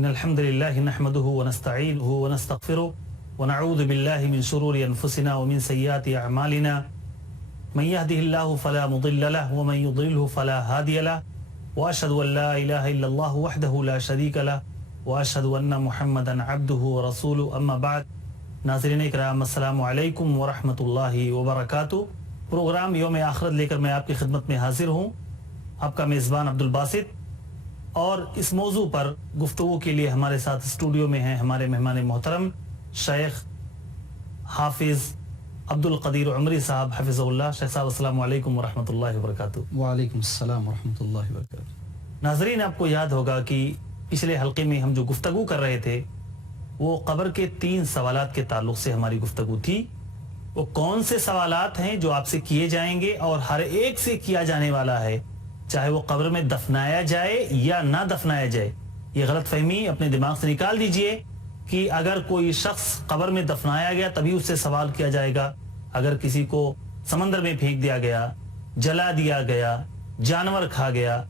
إن الحمد لله نحمده ونستعينه ونستغفره ونعوذ بالله من شرور أنفسنا ومن سيئات أعمالنا من يهده الله فلا مضل له ومن يضلله فلا هادي له وأشهد أن لا إله إلا الله وحده لا شريك له وأشهد أن محمدا عبده ورسوله أما بعد. ناظرین اکرام السلام علیکم ورحمۃ اللہ وبرکاتہ. پروگرام یوم آخرت لے کر میں آپ کی خدمت میں حاضر ہوں، آپ کا میزبان عبدالباسط. اور اس موضوع پر گفتگو کے لیے ہمارے ساتھ اسٹوڈیو میں ہیں ہمارے مہمان محترم شیخ حافظ عبدالقدیر عمری صاحب حفظہ اللہ. شیخ صاحب السلام علیکم ورحمۃ اللہ وبرکاتہ. وعلیکم السلام ورحمۃ اللہ وبرکاتہ. ناظرین، آپ کو یاد ہوگا کہ پچھلے حلقے میں ہم جو گفتگو کر رہے تھے وہ قبر کے 3 سوالات کے تعلق سے ہماری گفتگو تھی. وہ کون سے سوالات ہیں جو آپ سے کیے جائیں گے اور ہر ایک سے کیا جانے والا ہے، چاہے وہ قبر میں دفنایا جائے یا نہ دفنایا جائے. یہ غلط فہمی اپنے دماغ سے نکال دیجئے کہ اگر کوئی شخص قبر میں دفنایا گیا تبھی اس سے سوال کیا جائے گا، اگر کسی کو سمندر میں پھینک دیا گیا، جلا دیا گیا، جانور کھا گیا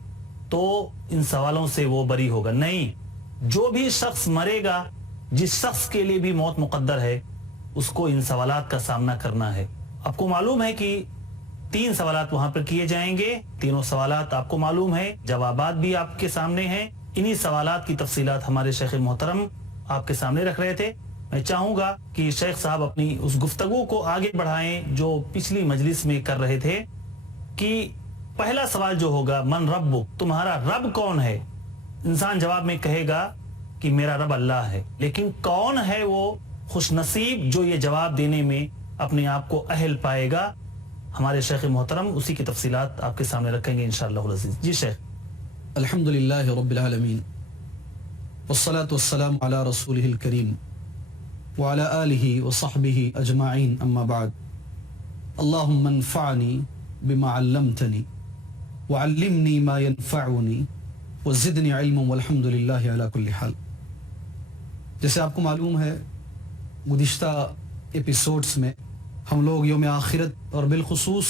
تو ان سوالوں سے وہ بری ہوگا. نہیں، جو بھی شخص مرے گا، جس شخص کے لیے بھی موت مقدر ہے، اس کو ان سوالات کا سامنا کرنا ہے. آپ کو معلوم ہے کہ 3 سوالات وہاں پر کیے جائیں گے. تینوں سوالات آپ کو معلوم ہے، جوابات بھی آپ کے سامنے ہیں. انہی سوالات کی تفصیلات ہمارے شیخ محترم آپ کے سامنے رکھ رہے تھے. میں چاہوں گا کہ شیخ صاحب اپنی اس گفتگو کو آگے بڑھائیں جو پچھلی مجلس میں کر رہے تھے، کہ پہلا سوال جو ہوگا من ربک، تمہارا رب کون ہے؟ انسان جواب میں کہے گا کہ میرا رب اللہ ہے، لیکن کون ہے وہ خوش نصیب جو یہ جواب دینے میں اپنے آپ کو اہل پائے گا؟ ہمارے شیخ محترم اسی کی تفصیلات آپ کے سامنے رکھیں گے انشاءاللہ العزیز. جی شیخ. الحمدللہ رب العالمین والصلاة والسلام علی رسولہ الکریم وعلی آلہ وصحبہ اجمعین، اما بعد. اللہم انفعنی بما علمتنی وعلمنی ما ينفعنی وزدنی علم والحمدللہ علی کل حال. جیسے آپ کو معلوم ہے، گزشتہ ایپیسوڈز میں ہم لوگ یوم آخرت اور بالخصوص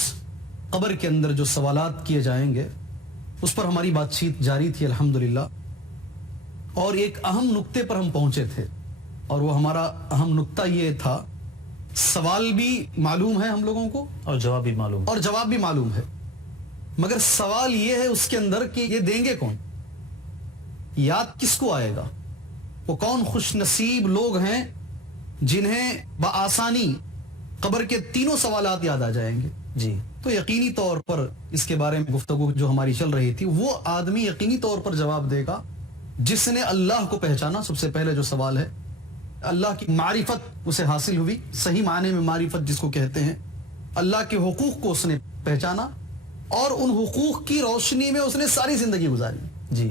قبر کے اندر جو سوالات کیے جائیں گے اس پر ہماری بات چیت جاری تھی الحمدللہ. اور ایک اہم نقطے پر ہم پہنچے تھے، اور وہ ہمارا اہم نقطہ یہ تھا، سوال بھی معلوم ہے ہم لوگوں کو اور جواب بھی معلوم ہے، مگر سوال یہ ہے اس کے اندر کہ یہ دیں گے کون؟ یاد کس کو آئے گا؟ وہ کون خوش نصیب لوگ ہیں جنہیں بآسانی قبر کے 3 سوالات یاد آ جائیں گے؟ جی. تو یقینی طور پر اس کے بارے میں گفتگو جو ہماری چل رہی تھی، وہ آدمی یقینی طور پر جواب دے گا جس نے اللہ کو پہچانا. سب سے پہلے جو سوال ہے، اللہ کی معرفت اسے حاصل ہوئی، صحیح معنی میں معرفت جس کو کہتے ہیں. اللہ کے حقوق کو اس نے پہچانا اور ان حقوق کی روشنی میں اس نے ساری زندگی گزاری. جی.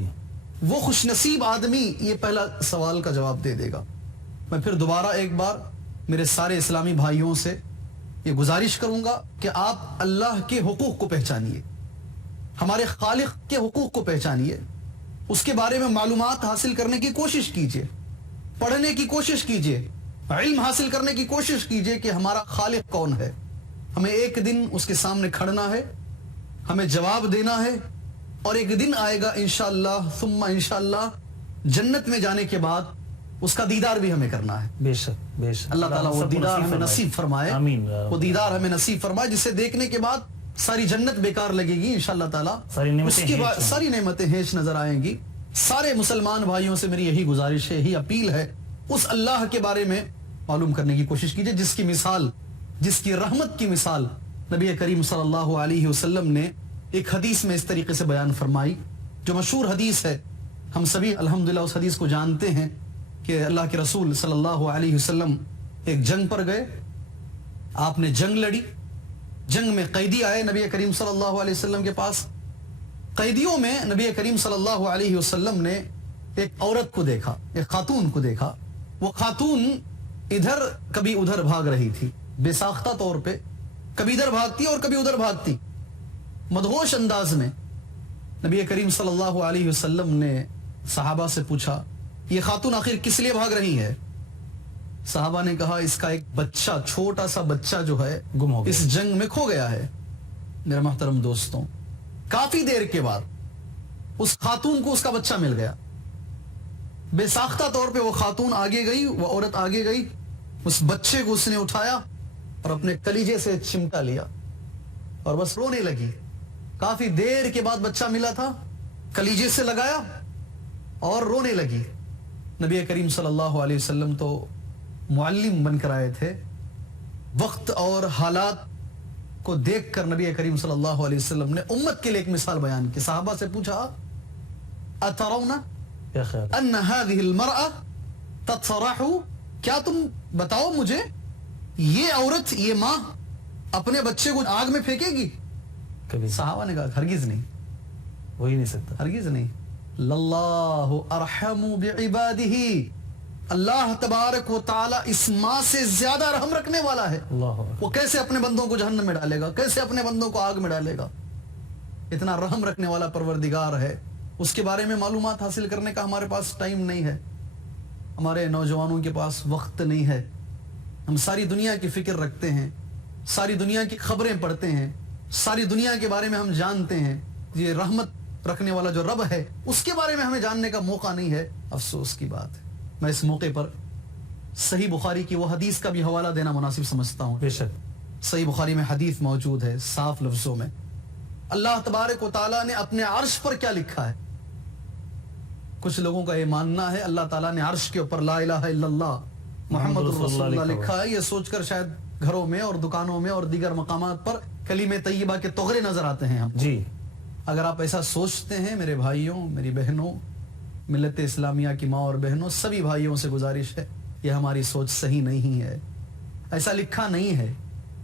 وہ خوش نصیب آدمی یہ پہلا سوال کا جواب دے دے گا. میں پھر دوبارہ ایک بار میرے سارے اسلامی بھائیوں سے یہ گزارش کروں گا کہ آپ اللہ کے حقوق کو پہچانیے، ہمارے خالق کے حقوق کو پہچانیے، اس کے بارے میں معلومات حاصل کرنے کی کوشش کیجئے، پڑھنے کی کوشش کیجئے، علم حاصل کرنے کی کوشش کیجئے کہ ہمارا خالق کون ہے. ہمیں ایک دن اس کے سامنے کھڑنا ہے، ہمیں جواب دینا ہے، اور ایک دن آئے گا انشاءاللہ ثم انشاءاللہ جنت میں جانے کے بعد اس کا دیدار بھی ہمیں کرنا ہے. بے شک بے شک. اللہ تعالیٰ وہ دیدار ہمیں نصیب فرمائے. آمین. وہ دیدار ہمیں نصیب فرمائے جسے دیکھنے کے بعد ساری جنت بیکار لگے گی انشاءاللہ تعالیٰ. اس کے بعد ساری نعمتیں ہیچ نظر آئیں گی. سارے مسلمان بھائیوں سے میری یہی گزارش ہے، یہی اپیل ہے، اس اللہ کے بارے میں معلوم کرنے کی کوشش کیجئے جس کی مثال، جس کی رحمت کی مثال نبی کریم صلی اللہ علیہ وسلم نے ایک حدیث میں اس طریقے سے بیان فرمائی، جو مشہور حدیث ہے. ہم سبھی الحمدللہ اس حدیث کو جانتے ہیں کہ اللہ کے رسول صلی اللہ علیہ وسلم ایک جنگ پر گئے، آپ نے جنگ لڑی، جنگ میں قیدی آئے نبی کریم صلی اللہ علیہ وسلم کے پاس. قیدیوں میں نبی کریم صلی اللہ علیہ وسلم نے ایک عورت کو دیکھا، ایک خاتون کو دیکھا. وہ خاتون ادھر کبھی ادھر بھاگ رہی تھی، بے ساختہ طور پہ کبھی ادھر بھاگتی اور کبھی ادھر بھاگتی. مدہوش انداز میں نبی کریم صلی اللہ علیہ وسلم نے صحابہ سے پوچھا، یہ خاتون آخر کس لیے بھاگ رہی ہے؟ صحابہ نے کہا، اس کا ایک بچہ، چھوٹا سا بچہ جو ہے گم ہو گیا، اس جنگ میں کھو گیا ہے. میرے محترم دوستوں، کافی دیر کے بعد اس خاتون کو اس کا بچہ مل گیا. بے ساختہ طور پہ وہ خاتون آگے گئی, وہ عورت آگے گئی, اس بچے کو اس نے اٹھایا اور اپنے کلیجے سے چمٹا لیا اور بس رونے لگی. کافی دیر کے بعد بچہ ملا تھا, کلیجے سے لگایا اور رونے لگی. نبی کریم صلی اللہ علیہ وسلم تو معلم بن کر آئے تھے. وقت اور حالات کو دیکھ کر نبی کریم صلی اللہ علیہ وسلم نے امت کے لیے ایک مثال بیان کی. صحابہ سے پوچھا اترون ان هذه المرأة تتصرح, کیا تم بتاؤ مجھے یہ عورت, یہ ماں اپنے بچے کو آگ میں پھینکے گی؟ کبھی صحابہ نے کہا ہرگز نہیں, ہو ہی نہیں سکتا, ہرگز نہیں. للہ ارحم بعبادہ, اللہ تبارک و تعالی اس ماں سے زیادہ رحم رکھنے والا ہے. اللہ وہ کیسے اپنے بندوں کو جہنم میں ڈالے گا, کیسے اپنے بندوں کو آگ میں ڈالے گا؟ اتنا رحم رکھنے والا پروردگار ہے. اس کے بارے میں معلومات حاصل کرنے کا ہمارے پاس ٹائم نہیں ہے, ہمارے نوجوانوں کے پاس وقت نہیں ہے. ہم ساری دنیا کی فکر رکھتے ہیں, ساری دنیا کی خبریں پڑھتے ہیں, ساری دنیا کے بارے میں ہم جانتے ہیں. یہ رحمت رکھنے والا جو رب ہے اس کے بارے میں ہمیں جاننے کا موقع نہیں ہے. افسوس کی بات ہے. میں اس موقع پر صحیح بخاری کی وہ حدیث کا بھی حوالہ دینا مناسب سمجھتا ہوں. بے شک صحیح بخاری میں حدیث موجود ہے صاف لفظوں میں. اللہ تبارک و تعالیٰ نے اپنے عرش پر کیا لکھا ہے؟ کچھ لوگوں کا یہ ماننا ہے اللہ تعالیٰ نے عرش کے اوپر لا الہ الا اللہ محمد رسول اللہ لکھا ہے. یہ سوچ کر شاید گھروں میں اور دکانوں میں اور دیگر مقامات پر کلمہ طیبہ کے تغرے نظر آتے ہیں ہم. جی, اگر آپ ایسا سوچتے ہیں میرے بھائیوں, میری بہنوں, ملت اسلامیہ کی ماں اور بہنوں, سبھی بھائیوں سے گزارش ہے, یہ ہماری سوچ صحیح نہیں ہے. ایسا لکھا نہیں ہے,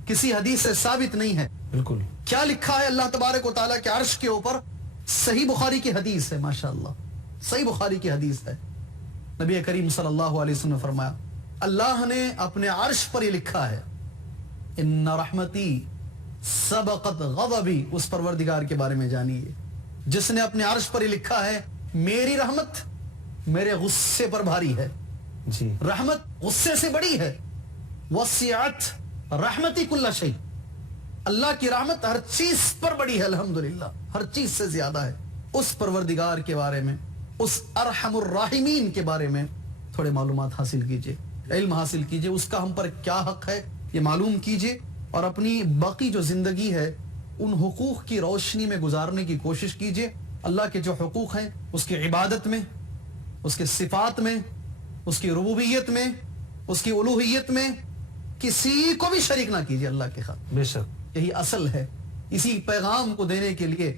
کسی حدیث سے ثابت نہیں ہے. بالکل. کیا لکھا ہے اللہ تبارک و تعالیٰ کے عرش کے اوپر؟ صحیح بخاری کی حدیث ہے. ماشاءاللہ صحیح بخاری کی حدیث ہے. نبی کریم صلی اللہ علیہ وسلم نے فرمایا اللہ نے اپنے عرش پر یہ لکھا ہے ان رحمتی سبقت غضبی. اس پروردگار کے بارے میں جانیے جس نے اپنے عرش پر یہ لکھا ہے میری رحمت میرے غصے پر بھاری ہے. جی, رحمت غصے سے بڑی ہے. وسعت رحمتی کل شیء, اللہ کی رحمت ہر چیز پر بڑی ہے. الحمدللہ ہر چیز سے زیادہ ہے. اس پروردگار کے بارے میں, اس ارحم الراحمین کے بارے میں تھوڑے معلومات حاصل کیجئے, علم حاصل کیجئے. اس کا ہم پر کیا حق ہے یہ معلوم کیجئے اور اپنی باقی جو زندگی ہے ان حقوق کی روشنی میں گزارنے کی کوشش کیجئے. اللہ کے جو حقوق ہیں اس کی عبادت میں, اس کے صفات میں, اس کی ربوبیت میں, اس کی الوہیت میں کسی کو بھی شریک نہ کیجئے اللہ کے خاطر. بے شک یہی اصل ہے. اسی پیغام کو دینے کے لیے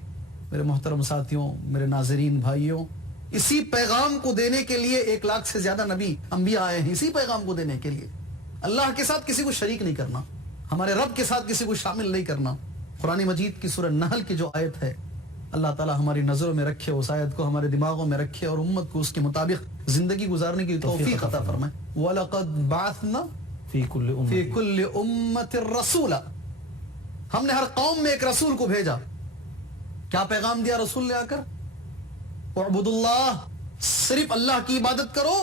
میرے محترم ساتھیوں, میرے ناظرین بھائیوں, اسی پیغام کو دینے کے لیے 1 لاکھ سے زیادہ نبی انبیاء آئے ہیں. اسی پیغام کو دینے کے لیے اللہ کے ساتھ کسی کو شریک نہیں کرنا, ہمارے رب کے ساتھ کسی کو شامل نہیں کرنا. قرآن مجید کی سورہ نحل کی جو آیت ہے اللہ تعالی ہماری نظروں میں رکھے, اس آیت کو ہمارے دماغوں میں رکھے اور امت کو اس کے مطابق زندگی گزارنے کی توفیق عطا فرمائے. وَلَقَدْ بَعَثْنَا فی کل امت رسولا, ہم نے ہر قوم میں ایک رسول کو بھیجا. کیا پیغام دیا رسول نے آ کر؟ اعبد اللہ, صرف اللہ کی عبادت کرو.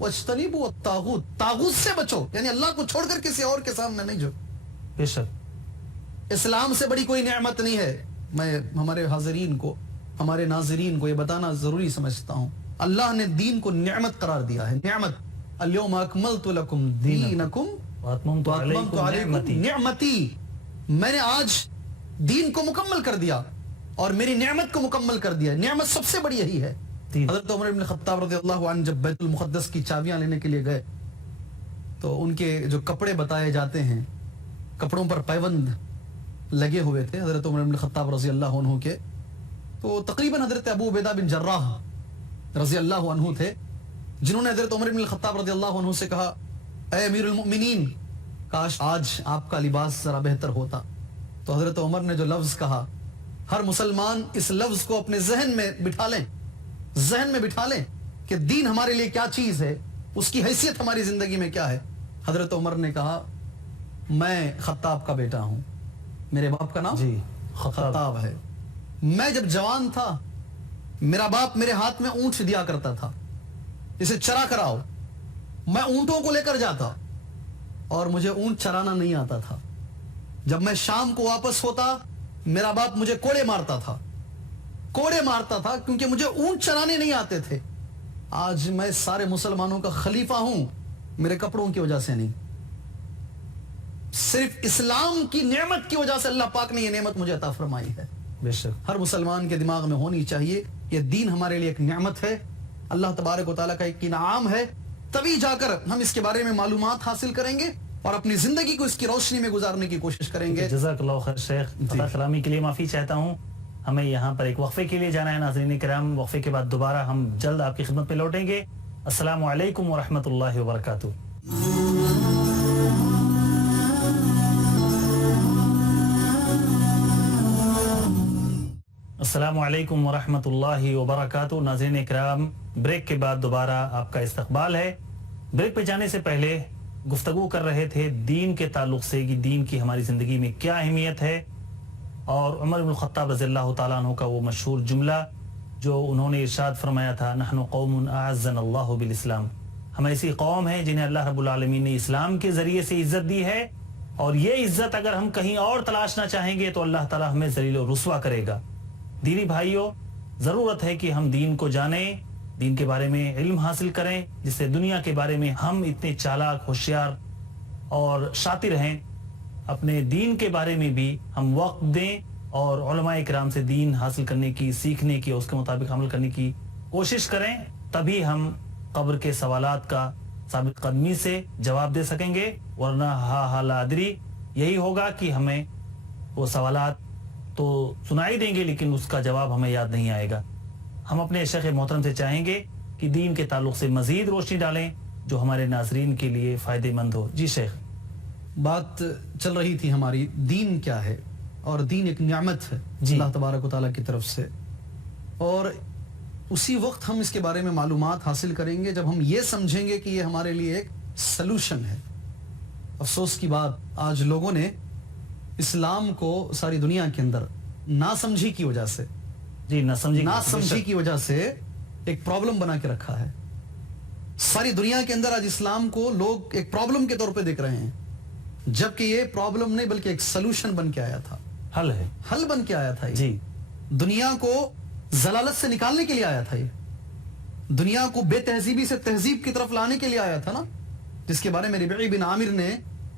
واجتنبوا الطاغوت, طاغوت سے بچو, یعنی اللہ کو چھوڑ کر کسی اور کے سامنے نہیں جھکو. بے شک اسلام سے بڑی کوئی نعمت نہیں ہے. میں ہمارے حاضرین کو, ہمارے ناظرین کو یہ بتانا ضروری سمجھتا ہوں اللہ نے دین کو نعمت قرار دیا ہے. نعمت, اليوم اکملت لکم دینکم واتممت علیکم نعمتی, میں نے آج دین کو مکمل کر دیا اور میری نعمت کو مکمل کر دیا. نعمت سب سے بڑی یہی ہے. حضرت عمر بن خطاب رضی اللہ عنہ جب بیت المقدس کی چابیاں لینے کے لیے گئے تو ان کے جو کپڑے بتائے جاتے ہیں, کپڑوں پر پیوند لگے ہوئے تھے حضرت عمر بن خطاب رضی اللہ عنہ کے. تو تقریباً حضرت ابو عبیدہ بن جراح رضی اللہ عنہ تھے جنہوں نے حضرت عمر بن خطاب رضی اللہ عنہ سے کہا اے امیر المؤمنین, کاش آج آپ کا لباس ذرا بہتر ہوتا. تو حضرت عمر نے جو لفظ کہا, ہر مسلمان اس لفظ کو اپنے ذہن میں بٹھا لیں, ذہن میں بٹھا لیں کہ دین ہمارے لیے کیا چیز ہے, اس کی حیثیت ہماری زندگی میں کیا ہے. حضرت عمر نے کہا میں خطاب کا بیٹا ہوں, میرے باپ کا نام جی خطاب ہے. میں جب جوان تھا میرا باپ میرے ہاتھ میں اونٹ دیا کرتا تھا, اسے چرا کراؤ. میں اونٹوں کو لے کر جاتا اور مجھے اونٹ چرانا نہیں آتا تھا. جب میں شام کو واپس ہوتا میرا باپ مجھے کوڑے مارتا تھا, کوڑے مارتا تھا کیونکہ مجھے اونٹ چرانے نہیں آتے تھے. آج میں سارے مسلمانوں کا خلیفہ ہوں میرے کپڑوں کی وجہ سے نہیں، صرف اسلام کی نعمت کی وجہ سے اللہ پاک نے یہ نعمت مجھے عطا فرمائی ہے. بے شک ہر مسلمان کے دماغ میں ہونی چاہیے یہ دین ہمارے لیے ایک نعمت ہے، اللہ تبارک و تعالیٰ کا ایک انعام ہے، تبھی جا کر ہم اس کے بارے میں معلومات حاصل کریں گے اور اپنی زندگی کو اس کی روشنی میں گزارنے کی کوشش کریں گے. جزاک اللہ خیر شیخ، خطا کلامی کے لیے معافی چاہتا ہوں. ہمیں یہاں پر ایک وقفے کے لیے جانا ہے ناظرین کرام. وقفے کے بعد دوبارہ ہم جلد آپ کی خدمت پہ لوٹیں گے. السلام علیکم ورحمۃ اللہ وبرکاتہ. السلام علیکم ورحمۃ اللہ وبرکاتہ. ناظرین اکرام، بریک کے بعد دوبارہ آپ کا استقبال ہے. بریک پہ جانے سے پہلے گفتگو کر رہے تھے دین کے تعلق سے کہ دین کی ہماری زندگی میں کیا اہمیت ہے، اور عمر بن الخطاب رضی اللہ تعالیٰ عنہ کا وہ مشہور جملہ جو انہوں نے ارشاد فرمایا تھا، نحن قوم اعزنا اللہ بالاسلام. ہم ایسی قوم ہیں جنہیں اللہ رب العالمین نے اسلام کے ذریعے سے عزت دی ہے، اور یہ عزت اگر ہم کہیں اور تلاشنا چاہیں گے تو اللہ تعالیٰ ہمیں ذلیل و رسوا کرے گا. دینی بھائیوں، ضرورت ہے کہ ہم دین کو جانیں، دین کے بارے میں علم حاصل کریں، جس سے دنیا کے بارے میں ہم اتنے چالاک، ہوشیار اور شاطر ہیں. اپنے دین کے بارے میں بھی ہم وقت دیں اور علماء کرام سے دین حاصل کرنے کی، سیکھنے کی اور اس کے مطابق عمل کرنے کی کوشش کریں. تبھی ہم قبر کے سوالات کا ثابت قدمی سے جواب دے سکیں گے، ورنہ ہا لا ادری یہی ہوگا کہ ہمیں وہ سوالات تو سنائی دیں گے لیکن اس کا جواب ہمیں یاد نہیں آئے گا. ہم اپنے شیخ محترم سے چاہیں گے کہ دین کے تعلق سے مزید روشنی ڈالیں جو ہمارے ناظرین کے لیے فائدہ مند ہو. جی شیخ. بات چل رہی تھی ہماری دین کیا ہے، اور دین ایک نعمت ہے اللہ تبارک و تعالیٰ کی طرف سے، اور اسی وقت ہم اس کے بارے میں معلومات حاصل کریں گے جب ہم یہ سمجھیں گے کہ یہ ہمارے لیے ایک سلوشن ہے. افسوس کی بات، آج لوگوں نے اسلام کو ساری دنیا کے اندر ناسمجھی کی وجہ سے ناسمجھی کی وجہ سے ایک پرابلم بنا کے رکھا ہے. ساری دنیا کے اندر آج اسلام کو لوگ ایک پرابلم کے طور پہ دیکھ رہے ہیں، جبکہ یہ پرابلم نہیں بلکہ ایک سلوشن بن کے آیا تھا، حل بن کے آیا تھا. جی، دنیا کو ضلالت سے نکالنے کے لیے آیا تھا، یہ دنیا کو بے تہذیبی سے تہذیب کی طرف لانے کے لیے آیا تھا نا، جس کے بارے میں ربعی بن عامر نے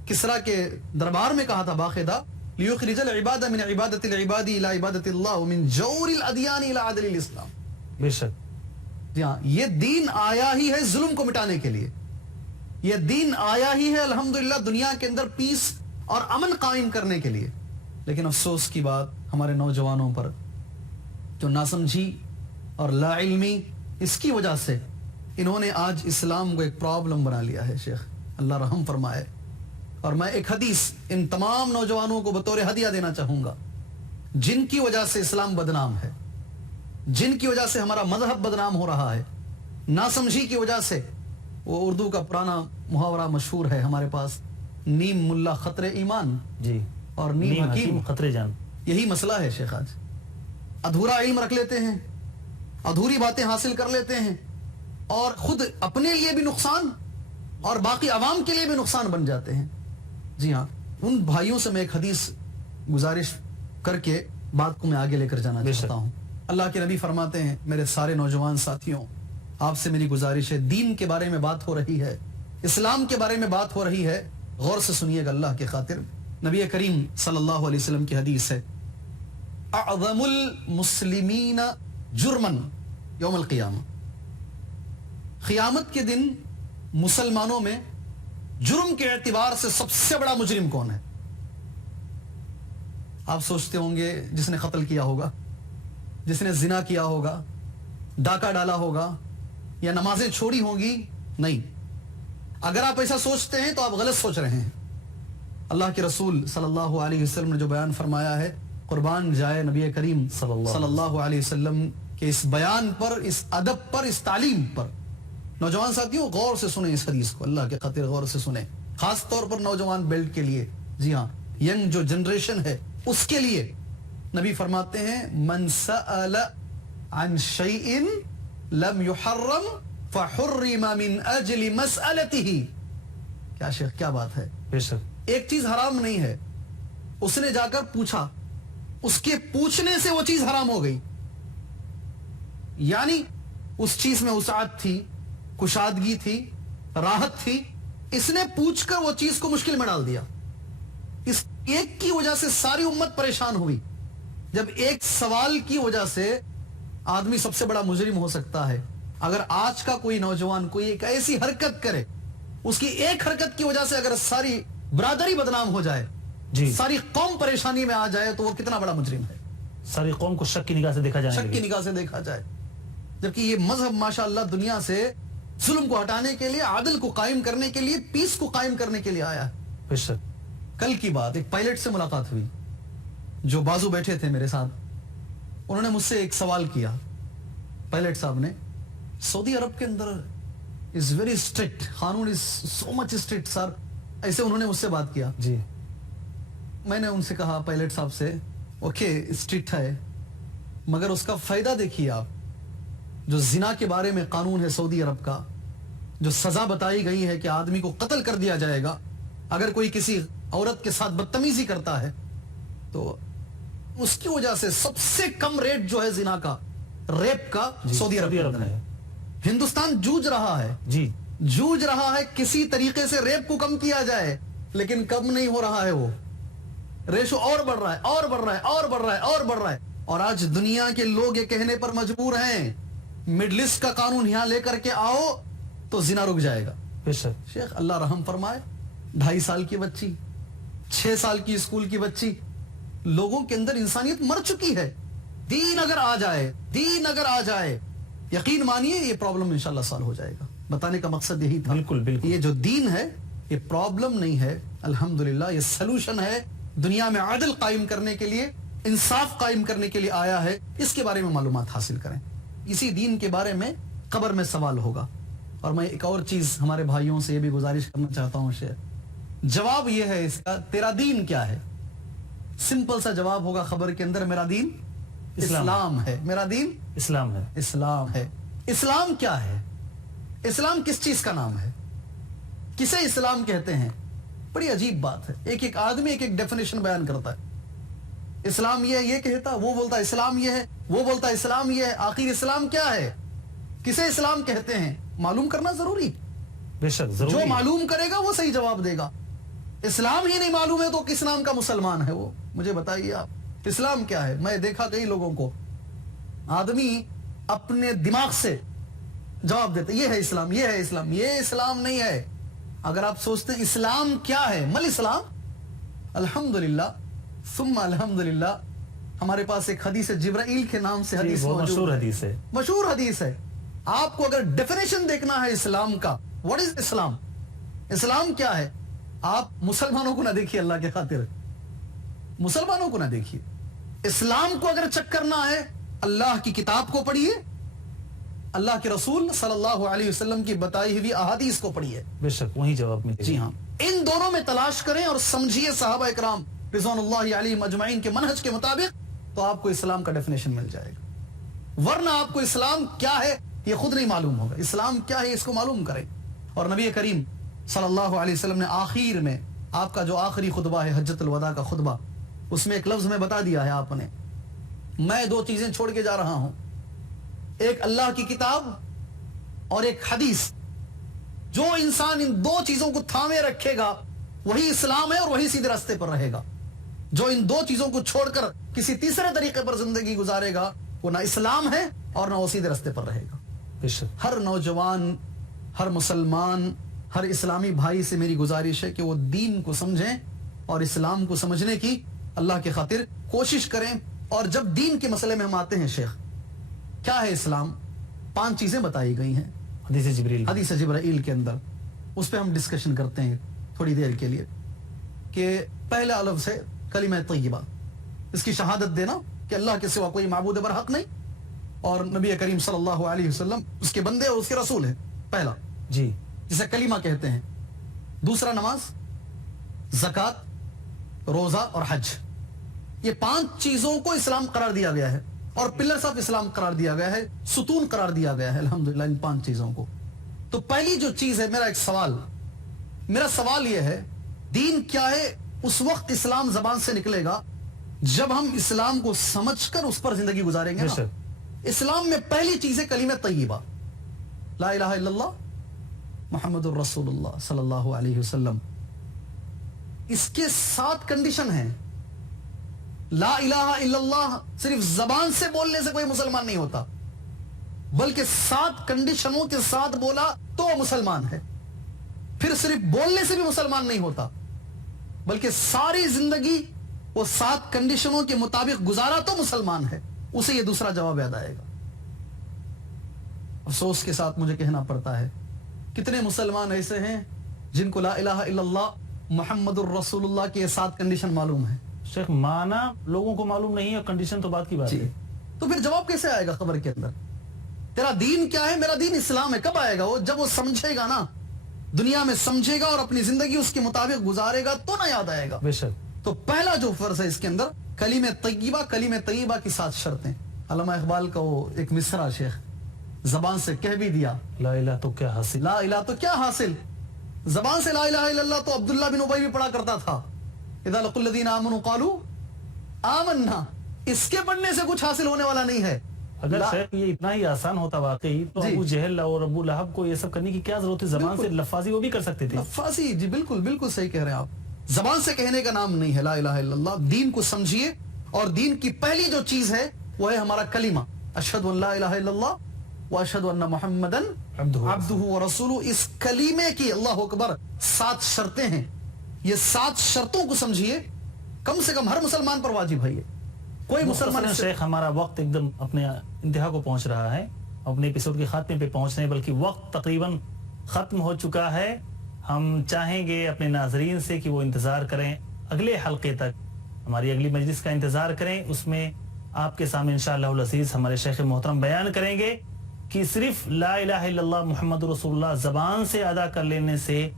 کسرا کے دربار میں کہا تھا باقاعدہ، لیخرج العباد من عبادت العباد الى عبادت اللہ ومن جور الادیان الى عدل الاسلام. بے شک. جی ہاں، یہ دین آیا ہی ہے ظلم کو مٹانے کے لیے، یہ دین آیا ہی ہے الحمدللہ دنیا کے اندر پیس اور امن قائم کرنے کے لیے. لیکن افسوس کی بات، ہمارے نوجوانوں پر جو ناسمجھی اور لا علمی، اس کی وجہ سے انہوں نے آج اسلام کو ایک پرابلم بنا لیا ہے. شیخ اللہ رحم فرمائے. اور میں ایک حدیث ان تمام نوجوانوں کو بطور ہدیہ دینا چاہوں گا جن کی وجہ سے اسلام بدنام ہے، جن کی وجہ سے ہمارا مذہب بدنام ہو رہا ہے، ناسمجھی کی وجہ سے. وہ اردو کا پرانا محاورہ مشہور ہے ہمارے پاس، نیم ملا خطر ایمان، جی، اور نیم حکیم خطر جان. یہی مسئلہ ہے شیخ. آج ادھورا علم رکھ لیتے ہیں، ادھوری باتیں حاصل کر لیتے ہیں، اور خود اپنے لیے بھی نقصان اور باقی عوام کے لیے بھی نقصان بن جاتے ہیں. جی ہاں، ان بھائیوں سے میں ایک حدیث گزارش کر کے بات کو میں آگے لے کر جانا چاہتا ہوں. اللہ کے نبی فرماتے ہیں، میرے سارے نوجوان ساتھیوں، آپ سے میری گزارش ہے، دین کے بارے میں بات ہو رہی ہے، اسلام کے بارے میں بات ہو رہی ہے، غور سے سنیے گا اللہ کی خاطر. نبی کریم صلی اللہ علیہ وسلم کی حدیث ہے، اعظم المسلمین جرما یوم القیامہ، قیامت کے دن مسلمانوں میں جرم کے اعتبار سے سب سے بڑا مجرم کون ہے؟ آپ سوچتے ہوں گے جس نے قتل کیا ہوگا، جس نے زنا کیا ہوگا، ڈاکہ ڈالا ہوگا، یا نمازیں چھوڑی ہوں گی. نہیں، اگر آپ ایسا سوچتے ہیں تو آپ غلط سوچ رہے ہیں. اللہ کے رسول صلی اللہ علیہ وسلم نے جو بیان فرمایا ہے، قربان جائے نبی کریم صلی اللہ علیہ وسلم کے اس بیان پر، اس ادب پر، اس تعلیم پر. نوجوان ساتھیوں غور سے سنیں اس حدیث کو، اللہ کے خاطر غور سے سنیں، خاص طور پر نوجوان بیلٹ کے لیے. جی ہاں، ینگ جو جنریشن ہے اس کے لیے. نبی فرماتے ہیں، من سأل عن شيء لم يحرم فحرم من اجل مسألته. کیا شیخ، کیا بات ہے. بے شک. ایک چیز حرام نہیں ہے، اس نے جا کر پوچھا، اس کے پوچھنے سے وہ چیز حرام ہو گئی. یعنی اس چیز میں وسعت تھی, کشادگی تھی, راحت تھی, اس نے پوچھ کر وہ چیز کو مشکل میں ڈال دیا. اس ایک کی وجہ سے ساری امت پریشان ہوئی. جب ایک سوال کی وجہ سے آدمی سب سے بڑا مجرم ہو سکتا ہے, اگر آج کا کوئی نوجوان کوئی ایک ایسی حرکت کرے, اس کی ایک حرکت کی وجہ سے اگر ساری برادری بدنام ہو جائے, ساری قوم پریشانی میں آ جائے, تو وہ کتنا بڑا مجرم ہے. ساری قوم کو شک کی نگاہ سے دیکھا جائے, شک کی نگاہ سے دیکھا جائے. جبکہ یہ مذہب ماشاءاللہ دنیا سے ظلم کو ہٹانے کے لیے, عادل کو قائم کرنے کے لیے, پیس کو قائم کرنے کے لیے آیا ہے. بے شک. کل کی بات, ایک پائلٹ سے ملاقات ہوئی جو بازو بیٹھے تھے میرے ساتھ. انہوں نے مجھ سے ایک سوال کیا, پائلٹ صاحب نے, سعودی عرب کے اندر is very strict, قانون is so much strict سر, ایسے انہوں نے مجھ سے بات کیا. جی. میں نے ان سے کہا پائلٹ صاحب سے, اوکے اسٹرکٹ ہے, مگر اس کا فائدہ دیکھیے آپ. جو زنا کے بارے میں قانون ہے سعودی عرب کا, جو سزا بتائی گئی ہے کہ آدمی کو قتل کر دیا جائے گا اگر کوئی کسی عورت کے ساتھ بدتمیزی کرتا ہے, تو اس کی وجہ سے سب سے کم ریٹ جو ہے زنا کا, ریپ کا, سعودی عرب میں ہے. ہندوستان جوجھ رہا ہے, جی جوجھ رہا ہے کسی طریقے سے ریپ کو کم کیا جائے, لیکن کم نہیں ہو رہا ہے. وہ ریشو اور بڑھ رہا ہے, اور بڑھ رہا ہے, اور بڑھ رہا ہے, اور بڑھ رہا ہے. اور آج دنیا کے لوگ یہ کہنے پر مجبور ہیں, مڈل ایسٹ کا قانون یہاں لے کر کے آؤ تو زنا رک جائے گا. بے شک. شیخ اللہ رحم فرمائے, 2.5 سال کی بچی, 6 سال کی اسکول کی بچی, لوگوں کے اندر انسانیت مر چکی ہے. دین اگر آ جائے, دین اگر آ جائے, یقین مانیے یہ پرابلم انشاءاللہ سالو ہو جائے گا. بتانے کا مقصد یہی تھا. بالکل بالکل. یہ جو دین ہے یہ پرابلم نہیں ہے, الحمدللہ یہ سلوشن ہے. دنیا میں عدل قائم کرنے کے لیے, انصاف قائم کرنے کے لیے آیا ہے. اس کے بارے میں معلومات حاصل کریں. اسی دین کے بارے میں قبر میں سوال ہوگا. اور میں ایک اور چیز ہمارے بھائیوں سے یہ بھی گزارش کرنا چاہتا ہوں شیخ, جواب یہ ہے اس کا, تیرا دین کیا ہے؟ سمپل سا جواب ہوگا خبر کے اندر, میرا دین اسلام ہے. میرا دین اسلام ہے. اسلام ہے. اسلام کیا ہے؟ اسلام کس چیز کا نام ہے؟ کسے اسلام کہتے ہیں؟ بڑی عجیب بات ہے. ایک ایک آدمی ایک ایک ڈیفینیشن بیان کرتا ہے. اسلام یہ کہتا, وہ بولتا اسلام یہ ہے, وہ بولتا اسلام یہ ہے. آخر اسلام کیا ہے؟ کسے اسلام کہتے ہیں؟ معلوم کرنا ضروری. بے شک ضروری. جو معلوم کرے گا وہ صحیح جواب دے گا. اسلام ہی نہیں معلوم ہے تو کس نام کا مسلمان ہے وہ؟ مجھے بتائیے آپ, اسلام کیا ہے؟ میں دیکھا کئی لوگوں کو, آدمی اپنے دماغ سے جواب دیتے, یہ ہے اسلام, یہ ہے اسلام. یہ اسلام نہیں ہے. اگر آپ سوچتے ہیں اسلام کیا ہے, مل اسلام, الحمدللہ ثم الحمدللہ, ہمارے پاس ایک حدیث جبرائیل کے نام سے حدیث موجود, مشہور حدیث ہے, مشہور حدیث ہے. آپ کو اگر ڈیفینیشن دیکھنا ہے اسلام کا, واٹ از اسلام, اسلام کیا ہے, آپ مسلمانوں کو نہ دیکھیے, اللہ کے خاطر مسلمانوں کو نہ دیکھیے. اسلام کو اگر چیک کرنا ہے, اللہ کی کتاب کو پڑھیے, اللہ کے رسول صلی اللہ علیہ وسلم کی بتائی ہوئی احادیث کو پڑھیے. بے شک وہی جواب ملے گا. جی ہاں, ان دونوں میں تلاش کریں اور سمجھیے صحابہ اکرام رضوان اللہ علیہم اجمعین کے منہج کے مطابق, تو آپ کو اسلام کا ڈیفینیشن مل جائے گا. ورنہ آپ کو اسلام کیا ہے یہ خود نہیں معلوم ہوگا. اسلام کیا ہے اس کو معلوم کریں. اور نبی کریم صلی اللہ علیہ وسلم نے آخر میں, آپ کا جو آخری خطبہ ہے حجۃ الوداع کا خطبہ, اس میں ایک لفظ میں بتا دیا ہے آپ نے, میں 2 چیزیں چھوڑ کے جا رہا ہوں, ایک اللہ کی کتاب اور ایک حدیث. جو انسان ان 2 چیزوں کو تھامے رکھے گا وہی اسلام ہے اور وہی سیدھے راستے پر رہے گا. جو ان 2 چیزوں کو چھوڑ کر کسی تیسرے طریقے پر زندگی گزارے گا وہ نہ اسلام ہے اور نہ وہ سیدھے راستے پر رہے گا. ہر نوجوان, ہر مسلمان, ہر اسلامی بھائی سے میری گزارش ہے کہ وہ دین کو سمجھیں اور اسلام کو سمجھنے کی اللہ کے خاطر کوشش کریں. اور جب دین کے مسئلے میں ہم آتے ہیں شیخ, کیا ہے اسلام, 5 چیزیں بتائی گئی ہیں حدیث جبرائیل کے اندر. اس پہ ہم ڈسکشن کرتے ہیں تھوڑی دیر کے لیے, کہ پہلا لفظ ہے کلمہ طیبہ, اس کی شہادت دینا کہ اللہ کے سوا کوئی معبود برحق نہیں اور نبی کریم صلی اللہ علیہ وسلم اس کے بندے اور اس کے رسول ہیں. پہلا جی, جسے کلمہ کہتے ہیں. دوسرا نماز, زکات, روزہ اور حج. یہ 5 چیزوں کو اسلام قرار دیا گیا ہے اور پلرز آف اسلام قرار دیا گیا ہے, ستون قرار دیا گیا ہے الحمدللہ ان 5 چیزوں کو. تو پہلی جو چیز ہے, میرا سوال یہ ہے, دین کیا ہے اس وقت اسلام زبان سے نکلے گا جب ہم اسلام کو سمجھ کر اس پر زندگی گزاریں گے نا. اسلام میں پہلی چیز ہے کلمہ طیبہ، لا الہ الا اللہ محمد الرسول اللہ صلی اللہ علیہ وسلم. اس کے 7 کنڈیشن ہیں. لا الہ الا اللہ صرف زبان سے بولنے سے کوئی مسلمان نہیں ہوتا، بلکہ 7 کنڈیشنوں کے ساتھ بولا تو وہ مسلمان ہے. پھر صرف بولنے سے بھی مسلمان نہیں ہوتا، بلکہ ساری زندگی وہ 7 کنڈیشنوں کے مطابق گزارا تو مسلمان ہے. اسے یہ دوسرا جواب یاد آئے گا. افسوس کے ساتھ مجھے کہنا پڑتا ہے کتنے مسلمان ایسے ہیں جن کو لا الہ الا اللہ محمد الرسول اللہ کے 7 کنڈیشن معلوم ہے. شیخ معنی لوگوں کو معلوم نہیں ہے، کنڈیشن تو بات کی بات ہے. تو پھر جواب کیسے آئے گا قبر کے اندر؟ تیرا دین کیا ہے؟ میرا دین اسلام ہے. کب آئے گا وہ؟ جب وہ سمجھے گا نا، دنیا میں سمجھے گا اور اپنی زندگی اس کے مطابق گزارے گا تو نہ یاد آئے گا. بے شک. تو پہلا جو فرض ہے اس کے اندر کلمہ طیبہ. کلمہ طیبہ کی 7 شرطیں. علامہ اقبال کا وہ ایک مصرع شیخ زبان سے کہہ بھی دیا، لا الہ تو کیا حاصل. لا الہ تو کیا حاصل. زبان سے لا الہ الا اللہ تو عبداللہ بن ابی بھی پڑھا کرتا تھا. اذا لقوا الذین آمنوا قالوا آمنا. اس کے پڑھنے سے کچھ حاصل ہونے والا نہیں ہے. اگر شیخ یہ اتنا ہی آسان ہوتا واقعی تو ابو جہل اور ابو لہب کو یہ سب کرنے کی کیا ضرورت ہے؟ زبان سے لفاظی وہ بھی کر سکتے تھے. لفاظی، جی بالکل بالکل صحیح کہہ رہے ہیں آپ. زبان سے کہنے کا نام نہیں ہے لا الہ الا اللہ. دین کو سمجھیے، اور دین کی پہلی جو چیز ہے وہ ہے ہمارا کلمہ، اشہد ان لا الہ الا اللہ واشہد ان محمدن عبدہ ورسولہ. اس کلمے کی اللہ اکبر 7 شرطیں ہیں. یہ 7 شرطوں کو سمجھیے، کم سے کم ہر مسلمان پر واجب ہے. یہ کوئی مسلمان. شیخ ہمارا وقت ایک دم اپنے انتہا کو پہنچ رہا ہے، اپنے ایپیسوڈ کے خاتمے پہ پہنچ رہے ہیں، بلکہ وقت تقریباً ختم ہو چکا ہے. ہم چاہیں گے اپنے ناظرین سے کہ وہ انتظار کریں اگلے حلقے تک، ہماری اگلی مجلس کا انتظار کریں. اس میں آپ کے سامنے انشاءاللہ العزیز ہمارے شیخ محترم بیان کریں گے کہ صرف لا الہ الا اللہ محمد رسول اللہ زبان سے ادا کر لینے سے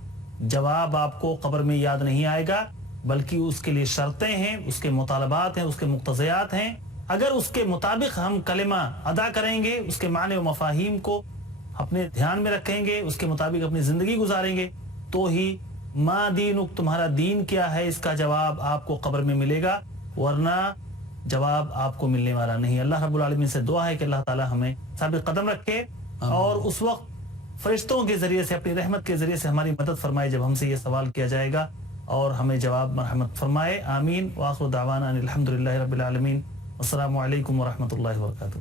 جواب آپ کو قبر میں یاد نہیں آئے گا، بلکہ اس کے لیے شرطیں ہیں، اس کے مطالبات ہیں، اس کے مقتضیات ہیں. اگر اس کے مطابق ہم کلمہ ادا کریں گے، اس کے معنی و مفاہیم کو اپنے دھیان میں رکھیں گے، اس کے مطابق اپنی زندگی گزاریں گے، تو ہی ما دینک، تمہارا دین کیا ہے، اس کا جواب آپ کو قبر میں ملے گا، ورنہ جواب آپ کو ملنے والا نہیں. اللہ رب العالمین سے دعا ہے کہ اللہ تعالی ہمیں ثابت قدم رکھے اور اس وقت فرشتوں کے ذریعے سے، اپنی رحمت کے ذریعے سے ہماری مدد فرمائے جب ہم سے یہ سوال کیا جائے گا، اور ہمیں جواب مرحمت فرمائے. آمین. وآخر دعوانا ان الحمدللہ رب العالمین. السلام علیکم ورحمۃ اللہ وبرکاتہ.